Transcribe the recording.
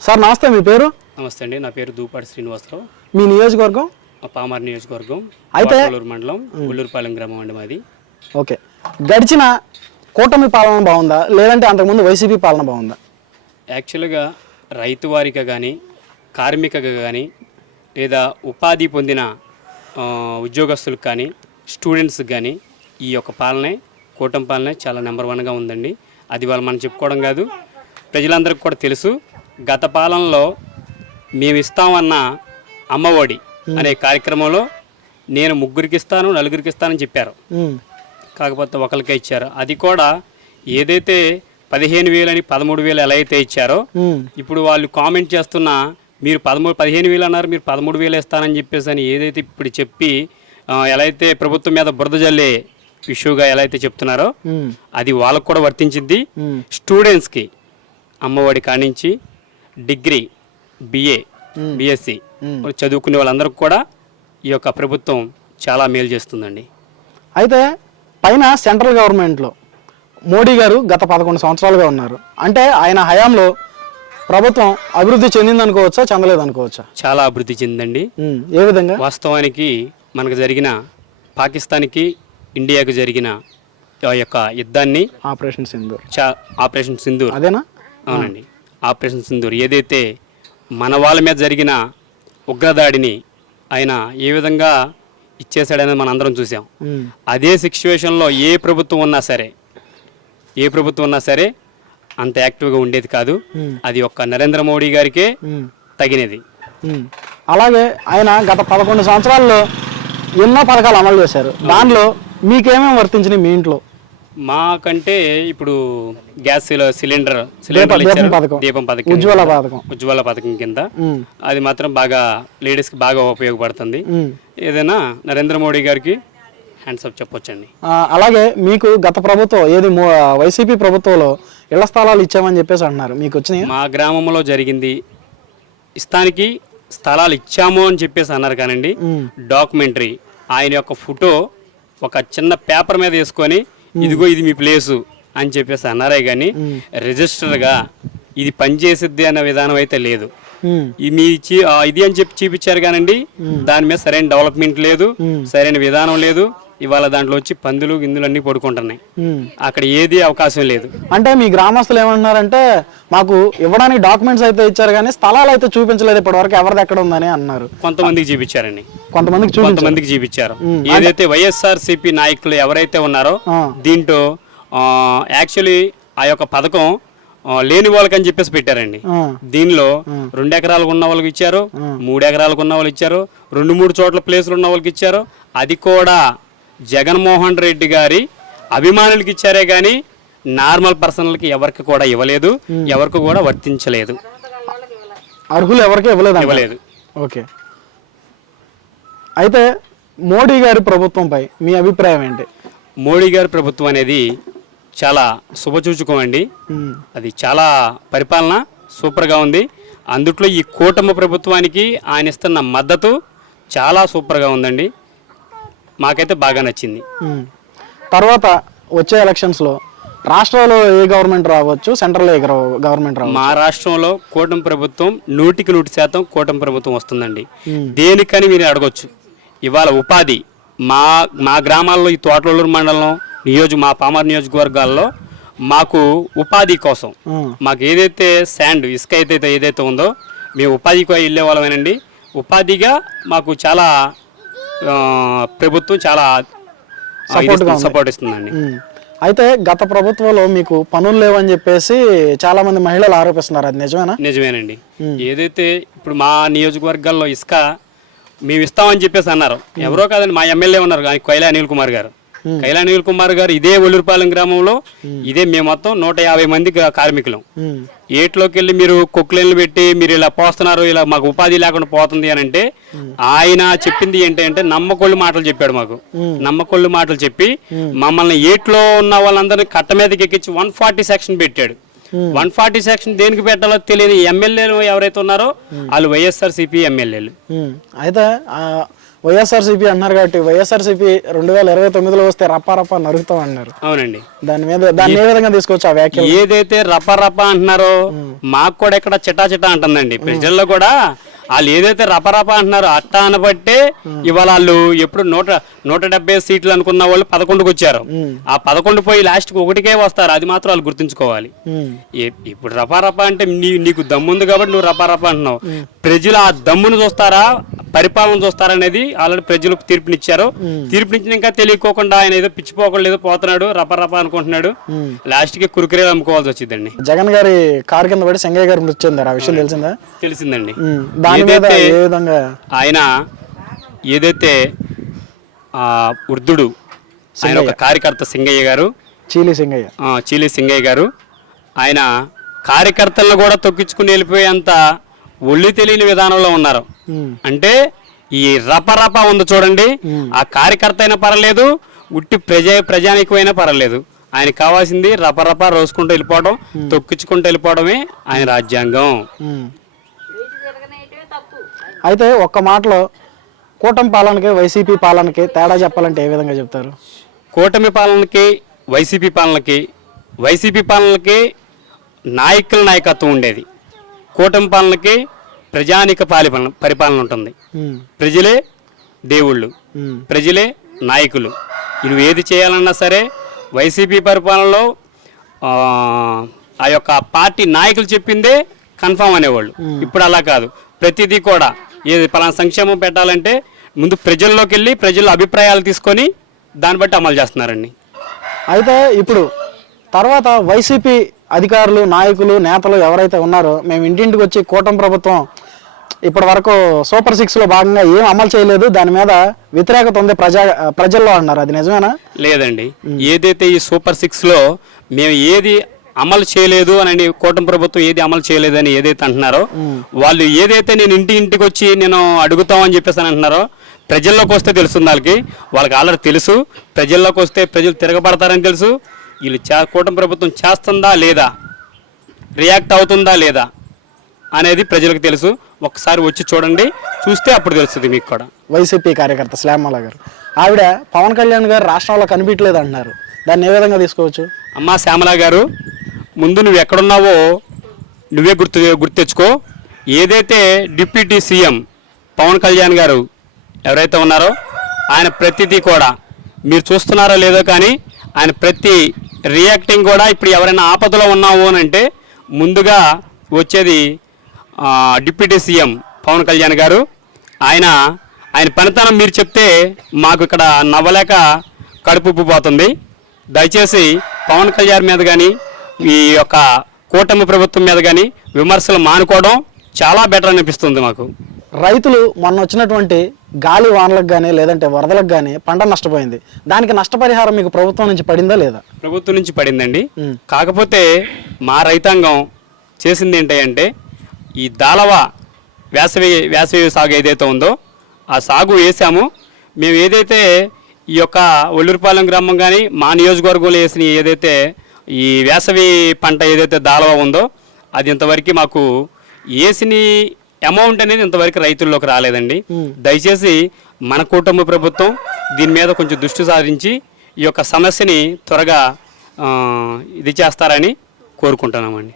Sir నమస్తే మీ పేరు? నమస్తే అండి నా పేరు దూపాటి శ్రీనివాసరావు. మీ నియోజకవర్గం? పామార్ నియోజకవర్గం అయితే- మండలం ఉల్లూరుపాలెం గ్రామం అండి మాది. ఓకే. గడిచిన కూటమి పాలన బాగుందా? లేదంటే అంతకుముందు వైసీపీ పాలన బాగుందా? యాక్చువల్గా రైతు వారిగా కానీ కార్మికగా కానీ లేదా ఉపాధి పొందిన ఉద్యోగస్తులకు కానీ స్టూడెంట్స్కి కానీ ఈ యొక్క పాలనే కూటమి పాలనే చాలా నెంబర్ వన్గా ఉందండి. అది వాళ్ళు మనం చెప్పుకోవడం కాదు. ప్రజలందరికీ కూడా తెలుసు. గత పాలనలో మేము ఇస్తామన్న అమ్మఒడి అనే కార్యక్రమంలో నేను ముగ్గురికి ఇస్తాను నలుగురికి ఇస్తానని చెప్పారు కాకపోతే ఒకరికే ఇచ్చారు. అది కూడా ఏదైతే పదిహేను వేలని పదమూడు వేలు ఎలా అయితే ఇచ్చారో ఇప్పుడు వాళ్ళు కామెంట్ చేస్తున్న మీరు పదమూడు పదిహేను వేలు అన్నారు మీరు పదమూడు వేలు ఇస్తానని చెప్పేసి అని ఏదైతే ఇప్పుడు చెప్పి ఎలా అయితే ప్రభుత్వం మీద బురద జల్లే ఇష్యూగా ఎలా అయితే చెప్తున్నారో అది వాళ్ళకు కూడా వర్తించింది. స్టూడెంట్స్కి అమ్మఒడి కానించి డిగ్రీ బిఏ బిఎస్సి చదువుకునే వాళ్ళందరికీ కూడా ఈ యొక్క ప్రభుత్వం చాలా మేలు చేస్తుందండి. అయితే పైన సెంట్రల్ గవర్నమెంట్లో మోడీ గారు గత పదకొండు సంవత్సరాలుగా ఉన్నారు. అంటే ఆయన హయాంలో ప్రభుత్వం అభివృద్ధి చెందింది అనుకోవచ్చా చెందలేదు అనుకోవచ్చా చాలా అభివృద్ధి చెందిందండి. ఉమ్, ఏ విధంగా? వాస్తవానికి మనకు జరిగిన పాకిస్తాన్కి ఇండియాకు జరిగిన ఆ యొక్క యుద్ధాన్ని ఆపరేషన్ సింధూర్. చా ఆపరేషన్ సింధూర్. అదేనా? అవునండి. ఆపరేషన్ సింధూర్. ఏదైతే మన వాళ్ళ మీద జరిగిన ఉగ్రదాడిని ఆయన ఏ విధంగా ఇచ్చేసాడనేది మనం అందరం చూసాం అదే సిచ్యువేషన్లో ఏ ప్రభుత్వం ఉన్నా సరే ఏ ప్రభుత్వం ఉన్నా సరే అంత యాక్టివ్గా ఉండేది కాదు. అది ఒక్క నరేంద్ర మోడీ గారికే తగినది. అలాగే ఆయన గత పదకొండు సంవత్సరాల్లో ఎన్నో పథకాలు అమలు చేశారు. దానిలో మీకేమేమి వర్తించినాయి మీ ఇంట్లో? మాకంటే ఇప్పుడు గ్యాస్ సిల- సిలిండర్ ఇచ్చారు. పథకం. దీపం పథకం ఉజ్వల పథకం. ఉజ్వల పథకం కింద. అది మాత్రం బాగా లేడీస్కి బాగా ఉపయోగపడుతుంది. ఏదైనా నరేంద్ర మోడీ గారికి హ్యాండ్సప్ చెప్పొచ్చండి. ఆ, అలాగే మీకు గత ప్రభుత్వం ఏది వైసీపీ ప్రభుత్వంలో ఇళ్ళ స్థలాలు ఇచ్చామని చెప్పేసి అంటున్నారు. మీకు వచ్చినాయి? మా గ్రామంలో జరిగింది. ఇస్తానికి స్థలాలు ఇచ్చాము అని చెప్పేసి అన్నారు కానండి. డాక్యుమెంటరీ. ఆయన యొక్క ఫోటో ఒక చిన్న పేపర్ మీద వేసుకొని ఇదిగో ఇది మీ ప్లేసు అని చెప్పేసి అన్నారే కానీ రిజిస్టర్గా ఇది పనిచేసిద్ది అన్న విధానం అయితే లేదు. మీ ఇది అని చెప్పి చూపించారు కానండి దాని మీద సరైన డెవలప్మెంట్ లేదు సరైన విధానం లేదు. ఇవాళ దాంట్లో వచ్చి పందులు గిందులు అన్నీ పడుకుంటున్నాయి. అక్కడ ఏది అవకాశం లేదు. అంటే మీ గ్రామస్తులు ఏమంటున్నారంటే మాకు ఇవ్వడానికి డాక్యుమెంట్స్ అయితే ఇచ్చారు కానీ స్థలాలు అయితే చూపించలేదు ఇప్పటివరకు ఎవరిది ఎక్కడ ఉందని అన్నారు. కొంతమందికి చూపించారండి. కొంతమందికి కొంతమందికి చూపించారు. ఏదైతే వైఎస్ఆర్ సిపి నాయకులు ఎవరైతే ఉన్నారో. దీంట్లో యాక్చువల్లీ ఆ యొక్క పథకం లేని వాళ్ళకి అని చెప్పేసి పెట్టారండి. దీనిలో రెండు ఎకరాలకు ఉన్న వాళ్ళకి ఇచ్చారు మూడు ఎకరాలకు ఉన్న వాళ్ళు ఇచ్చారు రెండు మూడు చోట్ల ప్లేసులు ఉన్న వాళ్ళకి ఇచ్చారు. అది కూడా జగన్మోహన్ రెడ్డి గారి అభిమానులకి ఇచ్చారే కానీ నార్మల్ పర్సన్లకి ఎవరికి కూడా ఇవ్వలేదు ఎవరికి కూడా వర్తించలేదు. అర్హులు ఎవరికి ఇవ్వలేదు ఇవ్వలేదు. ఓకే. అయితే మోడీ గారి ప్రభుత్వంపై మీ అభిప్రాయం ఏంటి? మోడీ గారి ప్రభుత్వం అనేది చాలా శుభసూచకం అండి అది చాలా పరిపాలన సూపర్గా ఉంది. అందుట్లో ఈ కూటమి ప్రభుత్వానికి ఆయన ఇస్తున్న మద్దతు చాలా సూపర్గా ఉందండి. మాకైతే బాగా నచ్చింది. తర్వాత వచ్చే ఎలక్షన్స్లో రాష్ట్రంలో ఏ గవర్నమెంట్ రావచ్చు సెంట్రల్లో ఏ గవ- గవర్నమెంట్ రావచ్చు? మా రాష్ట్రంలో కూటమి ప్రభుత్వం నూటికి నూటి శాతం కూటమి ప్రభుత్వం వస్తుందండి. దేనికని మీరు అడగొచ్చు? ఇవాళ ఉపాధి మా మా గ్రామాల్లో ఈ తోటలూరు మండలం నియోజక మా పామర్ నియోజకవర్గాల్లో మాకు ఉపాధి కోసం మాకు ఏదైతే శాండ్ ఇసుక అయితే ఏదైతే ఉందో మేము ఉపాధికి వెళ్ళే వాళ్ళమేనండి. ఉపాధిగా మాకు చాలా ప్రభుత్వం చాలా సపోర్ట్ ఇస్తుందండి. అయితే గత ప్రభుత్వంలో మీకు పనులు లేవని చెప్పేసి చాలా మంది మహిళలు ఆరోపిస్తున్నారు అది నిజమేనా? నిజమేనండి. ఏదైతే ఇప్పుడు మా నియోజకవర్గాల్లో ఇసుక మేము ఇస్తామని చెప్పేసి అన్నారు. ఎవరో కాదండి మా ఎమ్మెల్యే ఉన్నారు కైలా అనిల్ కుమార్ గారు. కైలా అనిల్ కుమార్ గారు ఇదే ఒల్లూరుపాలెం గ్రామంలో ఇదే మేము మొత్తం నూట యాభై మంది కార్మికులం. ఏట్లోకి వెళ్ళి మీరు కుక్లెన్లు పెట్టి మీరు ఇలా పోస్తున్నారు ఇలా మాకు ఉపాధి లేకుండా పోతుంది అని అంటే ఆయన చెప్పింది ఏంటంటే నమ్మకొళ్ళు మాటలు చెప్పాడు మాకు. నమ్మకొళ్ళు మాటలు చెప్పి మమ్మల్ని ఏట్లో ఉన్న వాళ్ళందరినీ కట్ట మీదకి ఎక్కించి వన్ ఫార్టీ సెక్షన్ పెట్టాడు. వన్ ఫార్టీ సెక్షన్ దేనికి పెట్టాలో తెలియని ఎమ్మెల్యేలు ఎవరైతే ఉన్నారో వాళ్ళు వైఎస్ఆర్ సిపి ఎమ్మెల్యేలు. అయితే వైఎస్ఆర్సీపీ అన్నారు కాబట్టి వైఎస్ఆర్సీపీ రెండు వేల ఇరవై తొమ్మిదిలో వస్తే రప్పా రప్పా నరుగుతాం అన్నారు. అవునండి. దాని మీద దాన్ని ఏ విధంగా తీసుకోవచ్చు ఆ వ్యాఖ్యలు? ఏదైతే రప రప అంటున్నారో మాకు కూడా ఇక్కడ చిటా చిటా అంటుందండి. ప్రజల్లో కూడా వాళ్ళు ఏదైతే రప రప అంటున్నారో అట్టా అనబట్టే ఇవాళ వాళ్ళు ఎప్పుడు నూట నూట డెబ్బై సీట్లు అనుకున్న వాళ్ళు పదకొండుకు వచ్చారు. ఆ పదకొండు పోయి లాస్ట్కి ఒకటికే వస్తారు. అది మాత్రం వాళ్ళు గుర్తుంచుకోవాలి. ఇప్పుడు రపా రపా అంటే నీ నీకు దమ్ముంది కాబట్టి నువ్వు రపా రపా అంటున్నావు. ప్రజలు ఆ దమ్మును చూస్తారా? పరిపాలన చూస్తారా అనేది ఆల్రెడీ ప్రజలు తీర్పునిచ్చారు. తీర్పునిచ్చిన ఇంకా తెలియకోకుండా ఆయన ఏదో పిచ్చిపోకుండా ఏదో పోతున్నాడు రపా రపా అనుకుంటున్నాడు. లాస్ట్కి కురుకురేలు అమ్ముకోవాల్సి వచ్చిందండి. జగన్ గారి కారు కింద పడి సంగయ్య గారు మృతి చెందారు ఆ విషయం తెలిసిందా? తెలిసిందండి. ఆయన ఏదైతే ఆ వృద్ధుడు ఆయన ఒక కార్యకర్త సింగయ్య గారు చీలి సింగయ్య చీలి సింగయ్య గారు ఆయన కార్యకర్తలను కూడా తొక్కించుకుని వెళ్ళిపోయేంత ఒళ్ళు తెలియని విధానంలో ఉన్నారు. అంటే ఈ రపరప ఉంది చూడండి. ఆ కార్యకర్త అయినా పర్లేదు ఉట్టి ప్రజా ప్రజానికమైనా పర్లేదు ఆయన కావాల్సింది రపరప రోజుకుంటూ వెళ్ళిపోవడం తొక్కించుకుంటూ వెళ్ళిపోవడమే ఆయన రాజ్యాంగం. అయితే ఒక్క మాటలో కూటమి పాలనకి వైసీపీ పాలనకి తేడా చెప్పాలంటే ఏ విధంగా చెప్తారు? కూటమి పాలనకి వైసీపీ పాలనకి వైసీపీ పాలనకి నాయకుల నాయకత్వం ఉండేది. కూటమి పాలనకి ప్రజానిక పాలిపాలన పరిపాలన ఉంటుంది. ప్రజలే దేవుళ్ళు. ప్రజలే నాయకులు. నువ్వు ఏది చేయాలన్నా సరే వైసీపీ పరిపాలనలో ఆ, ఆ యొక్క పార్టీ నాయకులు చెప్పిందే కన్ఫామ్ అనేవాళ్ళు. ఇప్పుడు అలా కాదు. ప్రతిదీ కూడా ఏది పలానా సంక్షేమం పెట్టాలంటే ముందు ప్రజల్లోకి వెళ్ళి ప్రజల అభిప్రాయాలు తీసుకొని దాన్ని బట్టి అమలు చేస్తున్నారండి. అయితే ఇప్పుడు తర్వాత వైసీపీ అధికారులు నాయకులు నేతలు ఎవరైతే ఉన్నారో మేము ఇంటింటికి వచ్చి కూటమి ప్రభుత్వం ఇప్పటి వరకు సూపర్ సిక్స్లో భాగంగా ఏం అమలు చేయలేదు. దాని మీద వ్యతిరేకత ఉంది ప్రజా ప్రజల్లో అన్నారు అది నిజమేనా? లేదండి. ఏదైతే ఈ సూపర్ సిక్స్లో మేము ఏది అమలు చేయలేదు అని కూటమి ప్రభుత్వం ఏది అమలు చేయలేదని ఏదైతే అంటున్నారో వాళ్ళు ఏదైతే నేను ఇంటి ఇంటికి వచ్చి నేను అడుగుతామని చెప్పేసి అని అంటున్నారో ప్రజల్లోకి వస్తే తెలుస్తుంది వాళ్ళకి. వాళ్ళకి ఆల్రెడీ తెలుసు. ప్రజల్లోకి వస్తే ప్రజలు తిరగబడతారని తెలుసు. వీళ్ళు చే కూటమి ప్రభుత్వం చేస్తుందా లేదా? రియాక్ట్ అవుతుందా లేదా? అనేది ప్రజలకు తెలుసు. ఒకసారి వచ్చి చూడండి. చూస్తే అప్పుడు తెలుస్తుంది మీకు కూడా. వైసీపీ కార్యకర్త శ్లామల గారు. ఆవిడ పవన్ కళ్యాణ్ గారు రాష్ట్రంలో కనిపించలేదు అంటున్నారు. దాన్ని ఏ విధంగా తీసుకోవచ్చు? అమ్మా శ్యామల గారు ముందు నువ్వు ఎక్కడున్నావో నువ్వే గుర్తు గుర్తెచ్చుకో ఏదైతే డిప్యూటీ సీఎం పవన్ కళ్యాణ్ గారు ఎవరైతే ఉన్నారో ఆయన ప్రతిదీ కూడా మీరు చూస్తున్నారో లేదో కానీ ఆయన ప్రతి రియాక్టింగ్ కూడా ఇప్పుడు ఎవరైనా ఆపదలో ఉన్నావు అని అంటే ముందుగా వచ్చేది డిప్యూటీ సీఎం పవన్ కళ్యాణ్ గారు. ఆయన ఆయన పనితనం మీరు చెప్తే మాకు ఇక్కడ నవ్వలేక కడుపు దయచేసి పవన్ కళ్యాణ్ మీద కానీ ఈ యొక్క కూటమి ప్రభుత్వం మీద కానీ విమర్శలు మానుకోవడం చాలా బెటర్ అనిపిస్తుంది మాకు. రైతులు మొన్న వచ్చినటువంటి గాలి వానలకు కానీ లేదంటే వరదలకు కానీ పంట నష్టపోయింది. దానికి నష్టపరిహారం మీకు ప్రభుత్వం నుంచి పడిందా లేదా? ప్రభుత్వం నుంచి పడిందండి. కాకపోతే మా రైతాంగం చేసింది ఏంటంటే ఈ దాళవ వేసవి వేసవి సాగు ఏదైతే ఉందో ఆ సాగు వేసాము. మేము ఏదైతే ఈ యొక్క ఒల్లూరుపాలెం గ్రామం కానీ మా నియోజకవర్గంలో వేసిన ఏదైతే ఈ వేసవి పంట ఏదైతే దాళవ ఉందో అది ఇంతవరకు మాకు వేసిన అమౌంట్ అనేది ఇంతవరకు రైతుల్లోకి రాలేదండి. దయచేసి మన కుటుంబ ప్రభుత్వం దీని మీద కొంచెం దృష్టి సారించి ఈ యొక్క సమస్యని త్వరగా ఇది చేస్తారని కోరుకుంటున్నామండి.